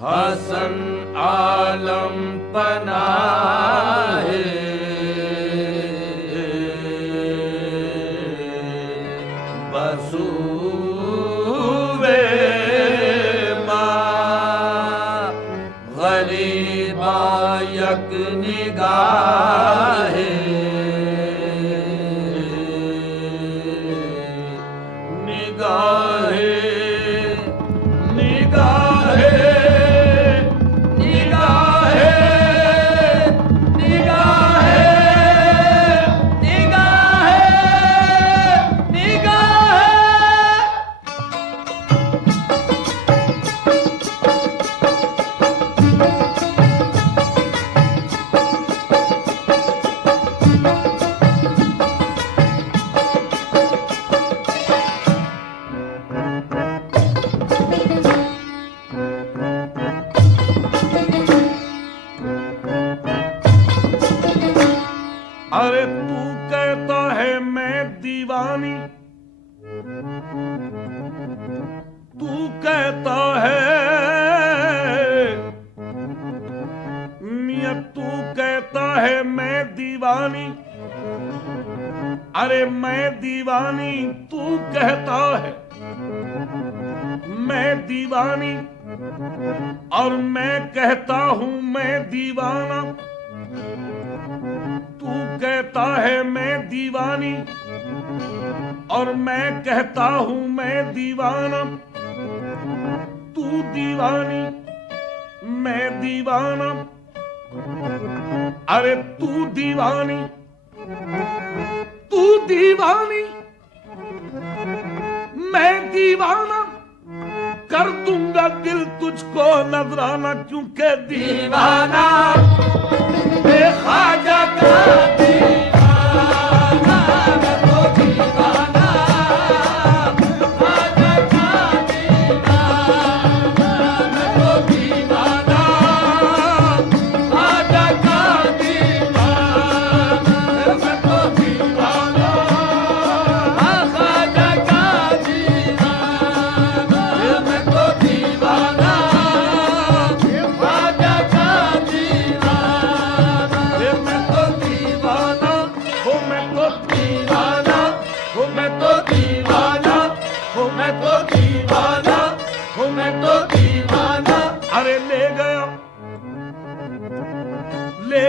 हसन आलम पनाहे बसूवे माँ गरीबा यक निगाहे अरे तू कहता है मैं दीवानी, तू कहता है मियां, तू कहता है मैं दीवानी। अरे मैं दीवानी, तू कहता है मैं दीवानी, और मैं कहता हूं मैं दीवाना। तू कहता है मैं दीवानी और मैं कहता हूं मैं दीवाना। तू दीवानी मैं दीवाना, अरे तू दीवानी, तू दीवानी मैं दीवाना। कर दूंगा दिल तुझको नजराना, क्योंकि दीवाना ख्वाजा का दीवाना, मैं तो दीवाना ख्वाजा का दीवाना, मैं तो दीवाना ख्वाजा का दीवाना, मैं तो दीवाना ख्वाजा का दीवाना, मैं तो दीवाना ख्वाजा का अरे ले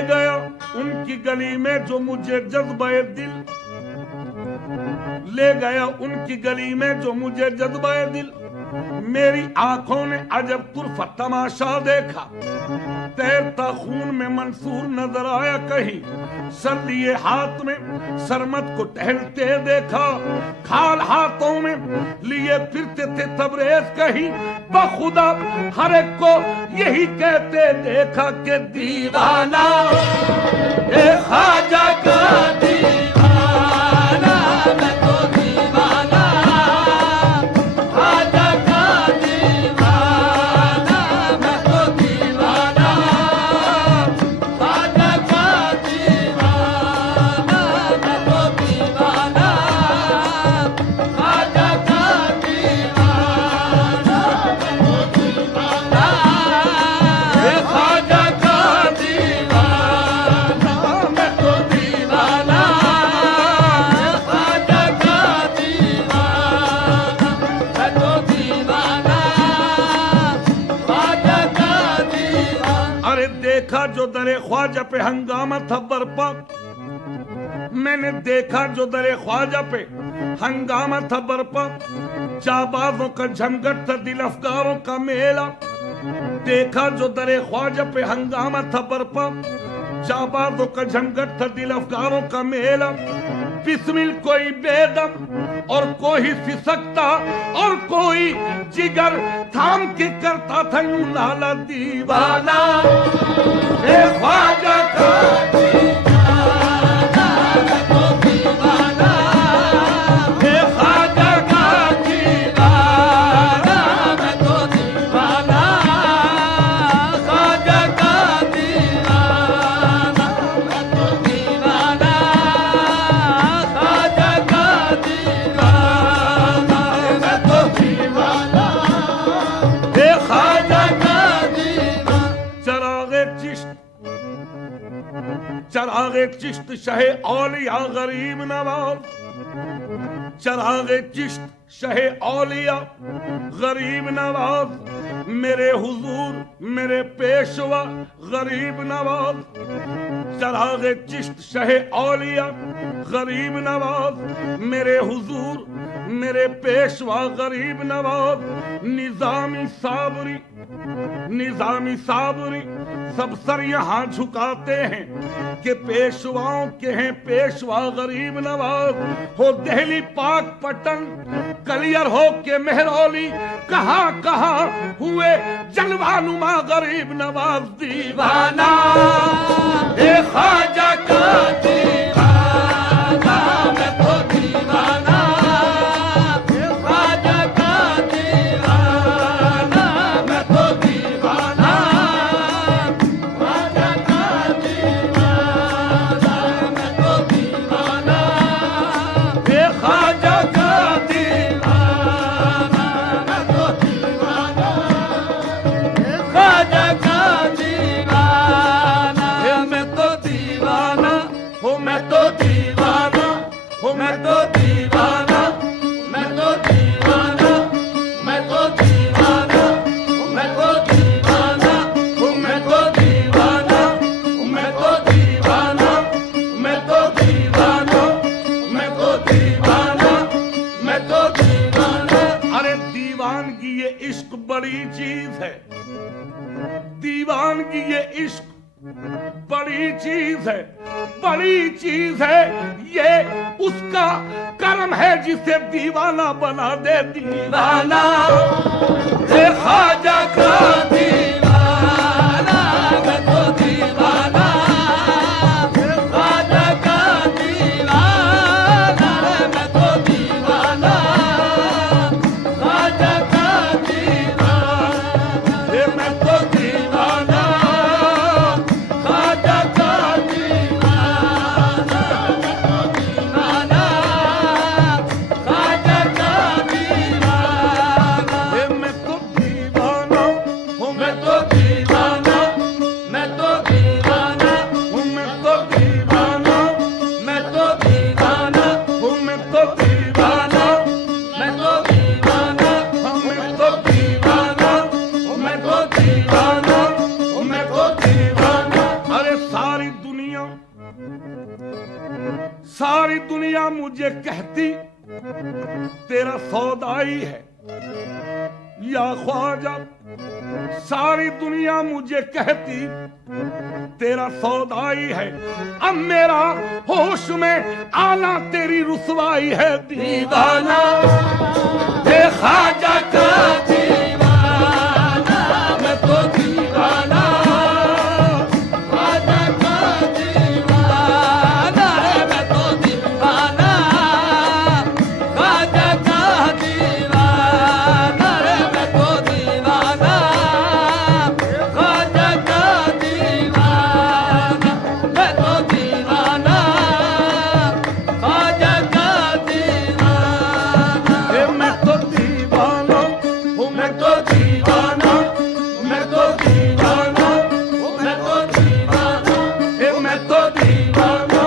गया उनकी गली में जो मुझे जज्बे दिल, ले गया उनकी गली में जो मुझे जज्बे दिल। मेरी आंखों ने अजब तुर्फा तमाशा देखा, तैरता खून में मंसूर नजर आया कहीं। सर लिए हाथ में सरमत को टहलते देखा, खाल हाथों में लिए फिरते थे तबरेज कहीं। बखुदा हर एक को यही कहते देखा कि दीवाना ए ख्वाजा का दीवाना, मैं तो दीवाना ख्वाजा का दीवाना, मैं तो दीवाना ख्वाजा का दीवाना, मैं तो दीवाना ख्वाजा का दीवाना, मैं तो दीवाना ख्वाजा का दीवाना, मैं तो दीवाना ख्वाजा का दीवाना, मैं तो दीवाना ख्वाजा का दीवाना। अरे देखा जो दरे ख्वाजा पे हंगामा था बरपा, मैंने देखा जो दरे ख्वाजा पे हंगामा था बरपा। जाबाजों का झमघट था दिल अफगारों का मेला, देखा जो दरे ख्वाजा पे हंगामा था बरपा। जाबाजों का झमघट था दिल अफगारों का मेला। बिस्मिल कोई बेदम और कोई सिसकता और कोई जिगर थाम के करता था यूं नाला दीवाना ए ख्वाजा का दीवाना, मैं तो दीवाना ए ख्वाजा का दीवाना, मैं तो दीवाना ख्वाजा का दीवाना, मैं तो दीवाना ख्वाजा का दीवाना, मैं तो दीवाना ए ख्वाजा का दीवाना। चरागे चिश्त शहे औलिया गरीब नवाज, चरागे चिश्त शहे औलिया गरीब नवाज, मेरे हुजूर मेरे पेशवा गरीब नवाज, चरागे चिश्त शहे औलिया गरीब नवाज, मेरे हुजूर मेरे पेशवा गरीब नवाज, निजामी साबरी, निजामी साबरी सब सर यहाँ झुकाते हैं कि पेशवाओं के हैं पेशवा गरीब नवाज। हो दिल्ली पाक पटन कलियर हो के मेहरौली, कहाँ कहाँ हुए जलवानुमा गरीब नवाज दीवाना, ए ख्वाजा का दीवाना, मैं तो दीवाना, ए ख्वाजा का दीवाना, मैं तो दीवाना, ख्वाजा का दीवाना, मैं तो दीवाना, ए ख्वाजा का दीवाना, मैं तो दीवाना, ए ख्वाजा का दीवाना, मैं तो दीवाना, हो मैं तो दीवाना, हो मैं तो दीवाना, मैं तो दीवाना, मैं तो दीवाना, मैं तो दीवाना, हो मैं तो दीवाना, मैं तो दीवाना, मैं तो दीवाना, मैं तो दीवाना, मैं तो दीवाना। अरे दीवानगी ये इश्क बड़ी चीज है, दीवानगी ये इश्क बड़ी चीज है, बड़ी चीज है, ये उसका कर्म है जिसे दीवाना बना दे दीवाना, ए ख्वाजा का दीवाना, मैं तो दीवाना, ए ख्वाजा का दीवाना, मैं तो दीवाना, ख्वाजा का दीवाना, ए मैं तो दीवाना, ख्वाजा का दीवाना, ख्वाजा का दीवाना, ए मैं तो दीवाना, हूँ मैं तो दीवाना, मैं तो दीवाना, हूँ मैं तो दीवाना, मैं तो दीवाना, हूँ मैं तो दीवाना, मैं तो दीवाना, हूँ मैं तो दीवाना, हूँ मैं तो दीवाना, हूँ मैं तो दीवाना। अरे सारी दुनिया मुझे कहती तेरा सौदाई है या ख्वाजा, सारी दुनिया मुझे कहती तेरा सौदाई है, अब मेरा होश में आना तेरी रुसवाई है दीवाना, ए ख्वाजा का दीवाना, मैं तो दीवाना, ख्वाजा का दीवाना, मैं तो दीवाना, ख्वाजा का दीवाना, मैं तो दीवाना, ख्वाजा का दीवाना, मैं तो दीवाना, ख्वाजा का दीवाना, मैं तो दीवाना, हूँ मैं तो दीवाना, मैं तो दीवाना, मैं तो दीवाना, मैं तो दीवाना,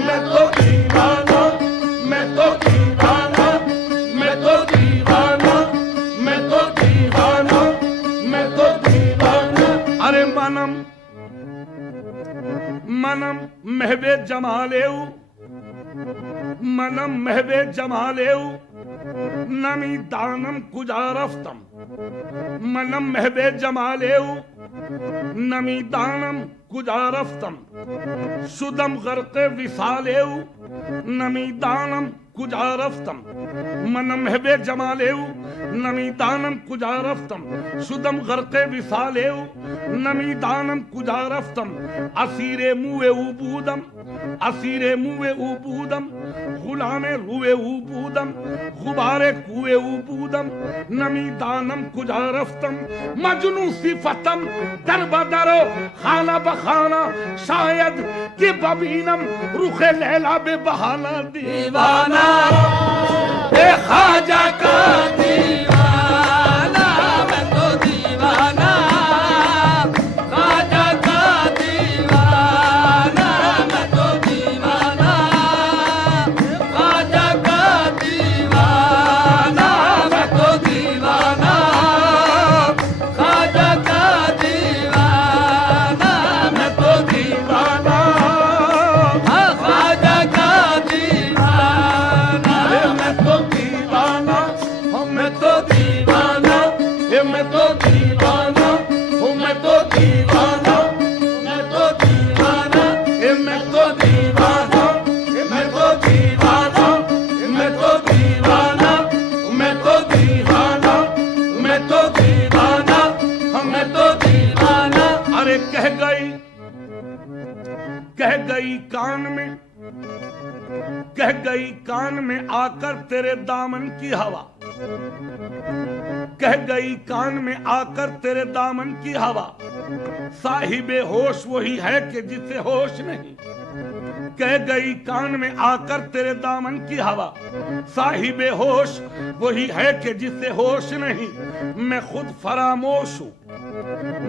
मैं तो दीवाना, मैं तो दीवाना, मैं तो दीवाना, मैं तो दीवाना, मैं तो दीवाना। अरे मनम मनम महबे जमालेऊ, मनम महबे जमालेऊ, नमी दानम कुजा रफ्तम, मनम महबे जमालेऊ, नमी दानम कुजा रफ्तम, शुदम गर्के विसालेऊ, नमी दानम कुजा रफ्तम, मनम महबे जमालेऊ, नमी दानम कुजा रफ्तम, शुदम गर्के विसालेऊ, नमी दानम कुजा रफ्तम, असीरे मुए उबूदम, असीरे मुए उबूदम, गुलामे रुए उबूदम, गुबारे कुए उबूदम, नमी दानम कुजा रफ्तम, मजनू सिफतम दर बदरो खाना बखाना, शायद कि बबीनम रुखे लैला बे बहाना दीवाना, ए ख्वाजा का दीवाना, मैं तो दीवाना, ख्वाजा का दीवाना, कह गई कान में, कह गई कान में आकर तेरे दामन की हवा, कह गई कान में आकर तेरे दामन की हवा, साहिबे होश वही है कि जिसे होश नहीं। कह गई कान में आकर तेरे दामन की हवा, साहिबे होश वही है कि जिसे होश नहीं। मैं खुद फरामोश हूं,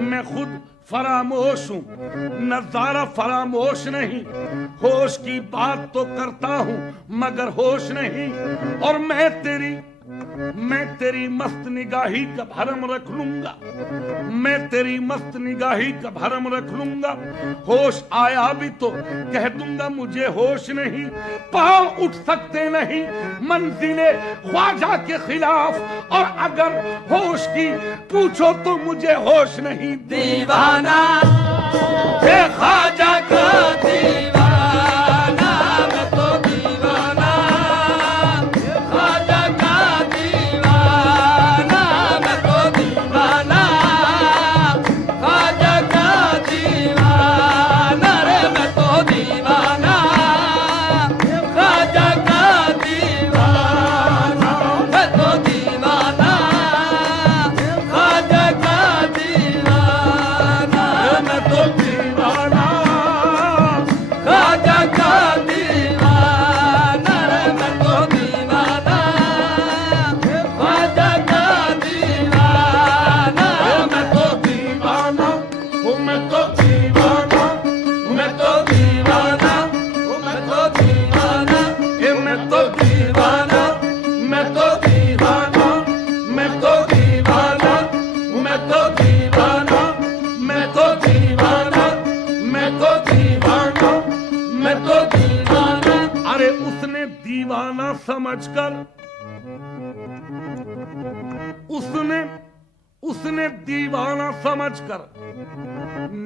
मैं खुद फरामोश हूं, नजारा फरामोश नहीं। होश की बात तो करता हूं मगर होश नहीं। और मैं तेरी मस्त निगाही का भरम रख लूंगा, मैं तेरी मस्त निगाही का भरम रख लूंगा। होश आया भी तो कह दूंगा मुझे होश नहीं। पांव उठ सकते नहीं मंजिले ख्वाजा के खिलाफ, और अगर होश की पूछो तो मुझे होश नहीं। दीवाना है ख्वाजा का दीवाना, मैं तो दीवाना, ख्वाजा का दीवाना, मैं तो दीवाना, ख्वाजा का दीवाना रे, मैं तो दीवाना, ख्वाजा का दीवाना, मैं तो दीवाना, ख्वाजा का दीवाना, मैं तो दीवाना, ख्वाजा का दीवाना रे, मैं तो दीवाना, ख्वाजा का दीवाना, मैं तो दीवाना, मैं तो दीवाना, मैं तो दीवाना, मैं तो दीवाना, मैं तो दीवाना, मैं तो दीवाना, मैं तो दीवाना, मैं तो दीवाना, मैं तो दीवाना, मैं तो दीवाना, मैं तो दीवाना। अरे उसने दीवाना समझकर, उसने दीवाना समझकर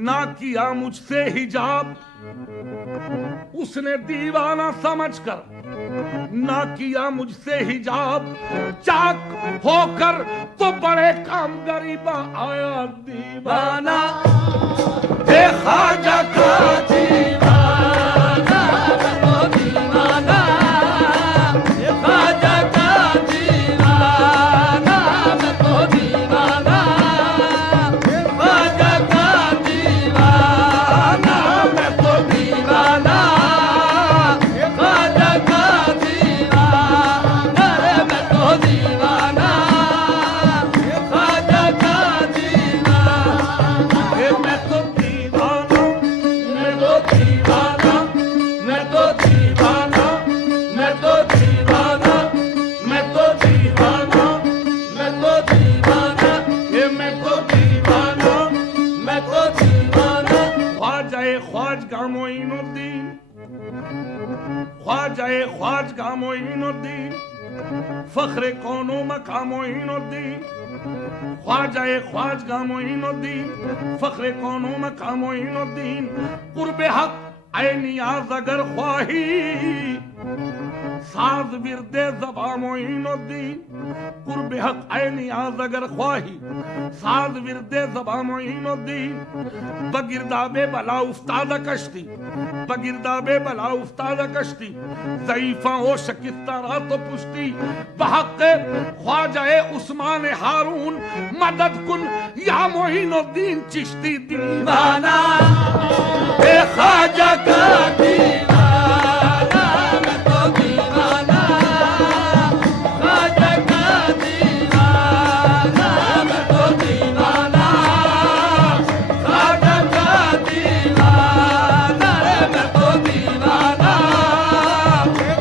ना किया मुझसे हिजाब, उसने दीवाना समझकर ना किया मुझसे हिजाब। चाक होकर तो बड़े काम गरीबा आया दीवाना, हे ख्वाजा का दीवाना, मैं तो दीवाना, ख्वाजा का दीवाना, मैं तो दीवाना, ख्वाजा का दीवाना, मैं तो दीवाना, ख्वाजा का दीवाना रे, मैं तो दीवाना, ख्वाजा का दीवाना, मैं तो दीवाना, मैं तो दीवाना, मैं तो दीवाना, मैं तो दीवाना, मैं तो दीवाना, मैं तो दीवाना, ये मैं तो दीवाना। मैं तो दीवाना, ख्वाजाए ख्वाजगा मोइनुद्दीन, ख्वाजाए ख्वाजगा मोइनुद्दीन, फख्रे कौनो मका मोइनुद्दीन, ख्वाजाए ख्वाजगा मोइनुद्दीन, फख्रे कौनो मका मोइनुद्दीन। कुर्बे हक ऐ नियाज अगर ख्वाही, साज विरदे ज़बा मोइनुद्दीन। कुर्बे हक ऐ नियाज अगर ख्वाही, साज विरदे ज़बा मोइनुद्दीन। बगिरदाबे बला उफ्तादा कश्ती, बगिरदाबे बला उफ्तादा कश्ती, ज़ईफ़ा ओ शकिस्ता रा तो पुश्ती। बहक़ ख्वाजाए उस्मान हारून, मदद कुन या मोइनुद्दीन चिश्ती दीवाना, हे ख्वाजा का दीवाना, मैं तो दीवाना, ख्वाजा का दीवाना, मैं तो दीवाना, ख्वाजा का दीवाना रे, मैं तो दीवाना,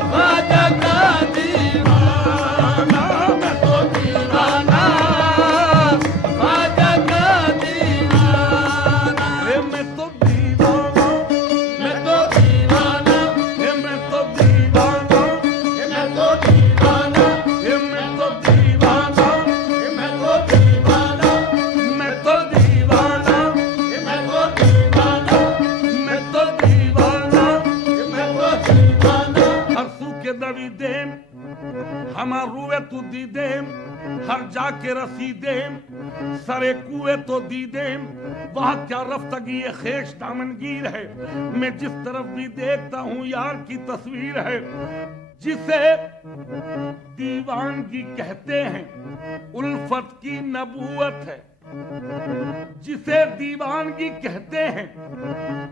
ख्वाजा का दीवाना, मैं तो दीवाना, ख्वाजा का दीवाना, मैं तो दीवाना, मैं तो दीवाना। जाके रसीदे सरे कुएं तो दीदे, वहां क्या रफ्तगी खेश दामनगीर है। मैं जिस तरफ भी देखता हूँ यार की तस्वीर है। जिसे दीवानगी कहते हैं उल्फत की नबूवत है, जिसे दीवानगी कहते हैं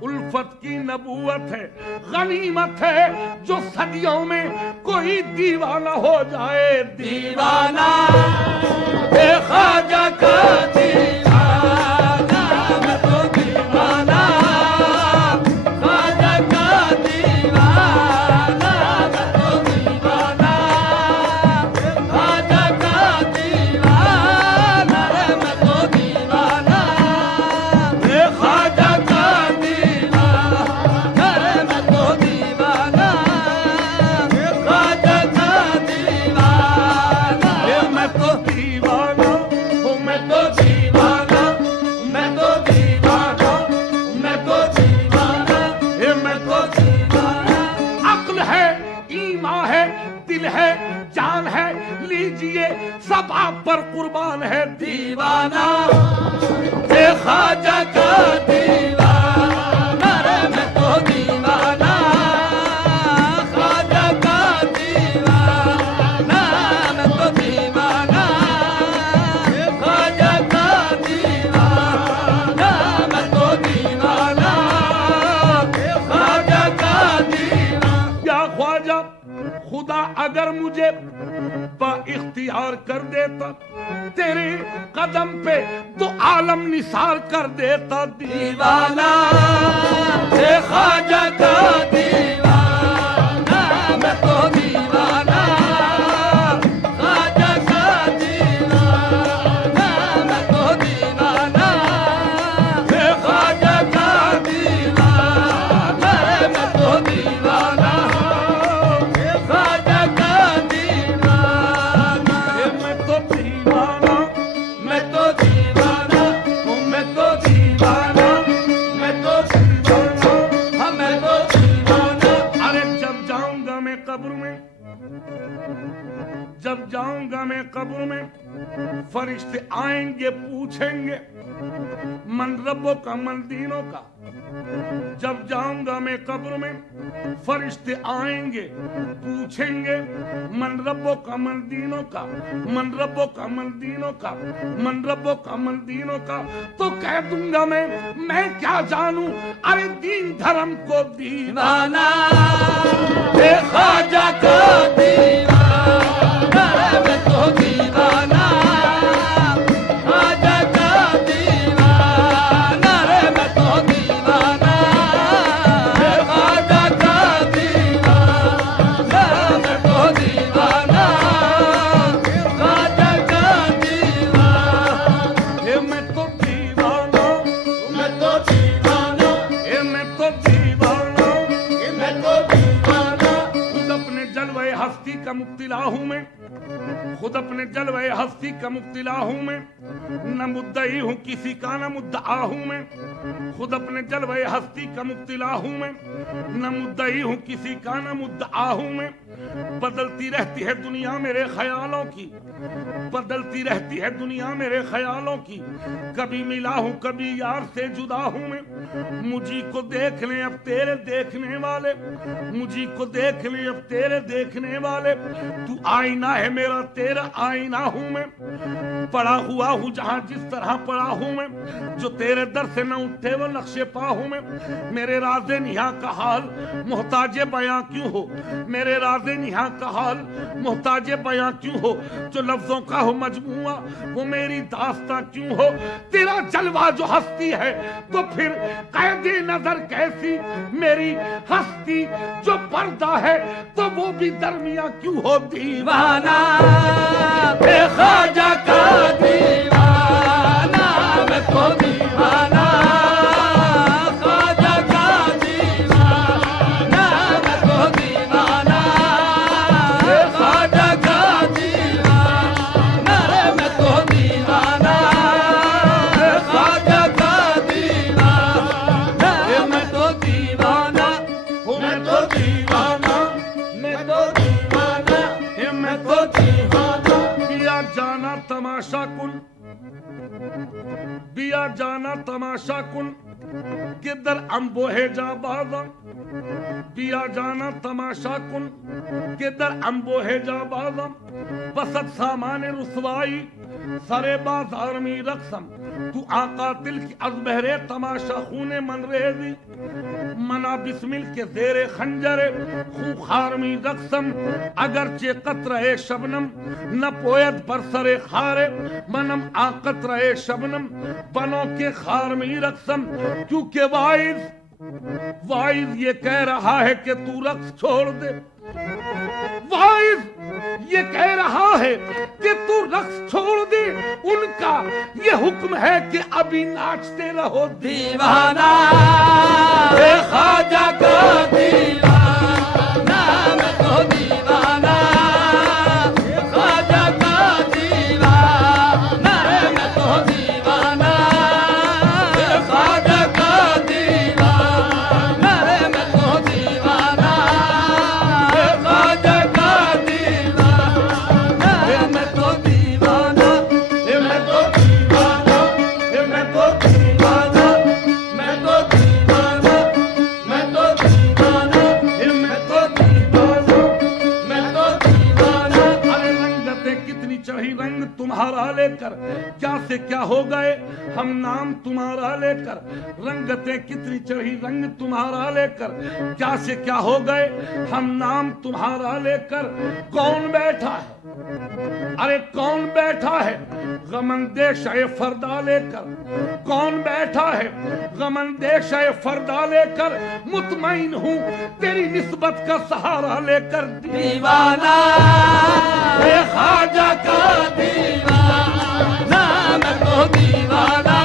उल्फत की नबूवत है। गनीमत है जो सदियों में कोई दीवाना हो जाए। दीवाना ख्वाजा का दीवाना, मैं तो दीवाना ख्वाजा का दीवाना, मैं तो दीवाना ख्वाजा का दीवाना, मैं तो दीवाना ख्वाजा का दीवाना, मैं तो दीवाना ख्वाजा का दीवाना, मैं तो दीवाना हूँ, मैं तो दीवाना, मैं तो दीवाना, मैं तो दीवाना, मैं तो दीवाना। अक्ल है, ईमान है, दिल है, जान है, लीजिए सब आप पर कुर्बान है। दीवाना ख्वाजा का दीवाना, मैं तो दीवाना ख्वाजा का दीवाना, मैं तो दीवाना ख्वाजा का दीवाना, मैं तो दीवाना ख्वाजा का दीवाना। या ख्वाजा खुदा अगर मुझे इख्तियार कर देता, तेरे कदम पे तो आलम निसार कर देता। दीवाना ख्वाजा का दीवाना, मैं तो दीवाना ख्वाजा का दीवाना, मैं तो दीवाना ख्वाजा का दीवाना, मैं तो दीवाना ख्वाजा का दीवाना, मैं तो दीवाना, मैं तो दीवाना, मैं तो दीवाना, मैं तो दीवाना, हाँ मैं तो दीवाना। अरे जब जाऊंगा मैं कब्र में, जब जाऊंगा मैं कब्र में, फरिश्ते आएंगे पूछेंगे मन रब्बों का मन दीनों का। जब जाऊंगा मैं कब्र में, फरिश्ते आएंगे पूछेंगे मन रब्बों का मन दीनों का, मन रब्बों का मन दीनों का, मन रब्बों का मन दीनों का। तो कह दूंगा मैं क्या जानूं, अरे दीन धर्म को दीवाना दीवाना ख्वाजा का दीवाना, मैं तो दीवाना ख्वाजा का दीवाना, मैं तो दीवाना ख्वाजा का दीवाना, मैं तो दीवाना ख्वाजा का दीवाना, मैं तो दीवाना, मैं तो दीवाना, मैं तो दीवाना। मैं तो दीवाना। खुद अपने जलवे हस्ती का मुब्तिला हूं मैं, खुद अपने जलवे हस्ती का मुब्तिला हूं मैं। न मुद्दई हूं किसी का न मुद्दआ हूं मैं, खुद अपने जलवे हस्ती का मुब्तिला हूं मैं। न मुद्दई हूं किसी का न मुद्दआ हूं मैं। बदलती रहती है दुनिया मेरे ख्यालों की, बदलती रहती है दुनिया मेरे ख्यालों की। कभी मिला हूं कभी यार से जुदा हूं मैं। मुझी को देख ले अब तेरे देखने वाले, मुझी को देख ले अब तेरे देखने वाले। तू आईना है मेरा तेरा आईना हूं मैं। पड़ा हुआ हूं जहां जिस तरह पड़ा हूं मैं, जो तेरे दर से न उठे वो नक्शे पा हूं मैं। मेरे राज़े निहा का हाल मोहताजे बयां क्यों हो, मेरे राज़े निहा का हाल मोहताजे बयां क्यों हो। जो लफ्जों का हो मजमुआ वो मेरी दास्तां क्यों हो। तेरा जलवा जो हस्ती है तो फिर कैदी नजर कैसी मेरी हस्ती। जो पर्दा है तो वो भी दरमिया क्यों हो। दीवाना ख्वाजा का दीवाना, मैं तो दीवाना ख्वाजा का दीवाना, मैं तो दीवाना ख्वाजा का दीवाना, मैं तो दीवाना ख्वाजा का दीवाना, मैं तो दीवाना, मैं तो दीवाना, मैं तो दीवाना, मैं तो दीवाना। किया जाना तमा बिया जाना तमाशा कुन किधर अम्बो है जा बाजा, बिया जाना तमाशा कुन किधर अम्बो है जा बाजा, बसत सामान रुसवाई सरे बाजार में रक्सम, तू आका तिल की अजबहरे तमाशा खूने मन रेजी, मना बिस्मिल के जेरे खंजरे खूखार में रक्सम, अगरचे कतरे शबनम न पोयत पर सरे खारे, मनम आकत रहे शबनम बनों के खार में रक्सम, क्योंकि वाइज ये कह रहा है कि तू रक्स छोड़ दे, वाइज ये कह रहा है कि तू रक्स छोड़ दे, उनका ये हुक्म है कि अभी नाचते रहो दीवाना है ख्वाजा का दीवाना, मैं तो दीवाना ख्वाजा का दीवाना, मैं तो दीवाना ख्वाजा का दीवाना, मैं तो दीवाना ख्वाजा का दीवाना, मैं तो दीवाना, मैं तो दीवाना, मैं तो दीवाना, मैं तो दीवाना, मैं तो दीवाना, मैं तो दीवाना, मैं तो दीवाना। अरे रंगतें कितनी चढ़ी रंग तुम्हारा लेकर, क्या से क्या हो गए हम नाम तुम्हारा लेकर, रंगतें कितनी चढ़ी रंग तुम्हारा लेकर, क्या से क्या हो गए हम नाम तुम्हारा लेकर, कौन बैठा है अरे कौन बैठा है गमंदेश फरदा लेकर, कौन बैठा है गमंदेश फरदा लेकर, मुतमईन हूँ तेरी निस्बत का सहारा लेकर, दीवाना है ख्वाजा का दीवाना, मैं तो दीवाना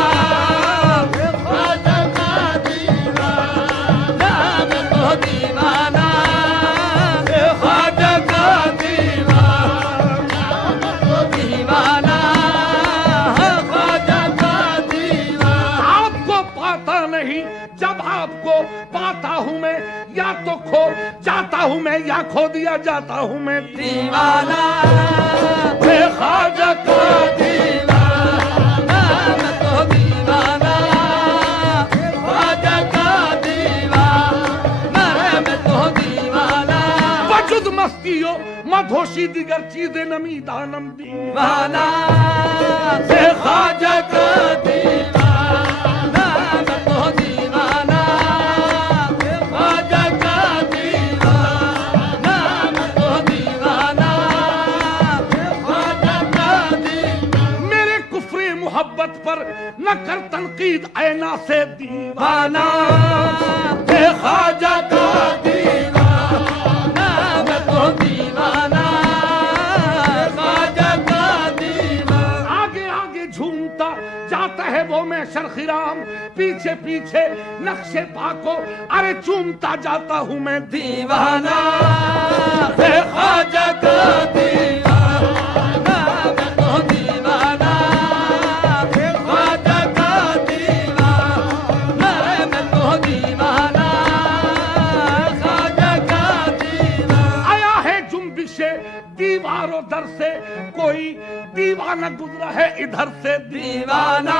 ख्वाजा का दीवाना, मैं तो दीवाना ख्वाजा का दीवाना, मैं तो दीवाना ख्वाजा का दीवाना। आपको पाता नहीं जब आपको पाता हूँ मैं, या तो खो जाता हूँ मैं या खो दिया जाता हूँ मैं, दीवाना है ख्वाजा का दीवाना, मैं तो दीवाना ख्वाजा का दीवाना, मैं तो दीवाना वजुद मस्तियों मधोशी दिगर चीजें नमी दानम दीवाना है ख्वाजा का दीवाना, मैं तो दीवाना ख्वाजा का दीवाना, मैं तो दीवाना ख्वाजा का दीवाना। मेरे कुफ्रे मोहब्बत पर न कर तनकीद ऐना से दीवाना, है ख्वाजा का दीवाना, मैं तो दीवाना ख्वाजा का दीवाना। आगे आगे झूमता जाता है वो मैं शर्खिराम, पीछे पीछे नक्शे पाको अरे चूमता जाता हूँ मैं, दीवाना है ख्वाजा का दीवाना, मैं तो दीवाना ख्वाजा का दीवाना, मैं तो दीवाना ख्वाजा का दीवाना। आया है जुम्बिशे दीवारों दर से, कोई दीवाना गुजरा है इधर से, दीवाना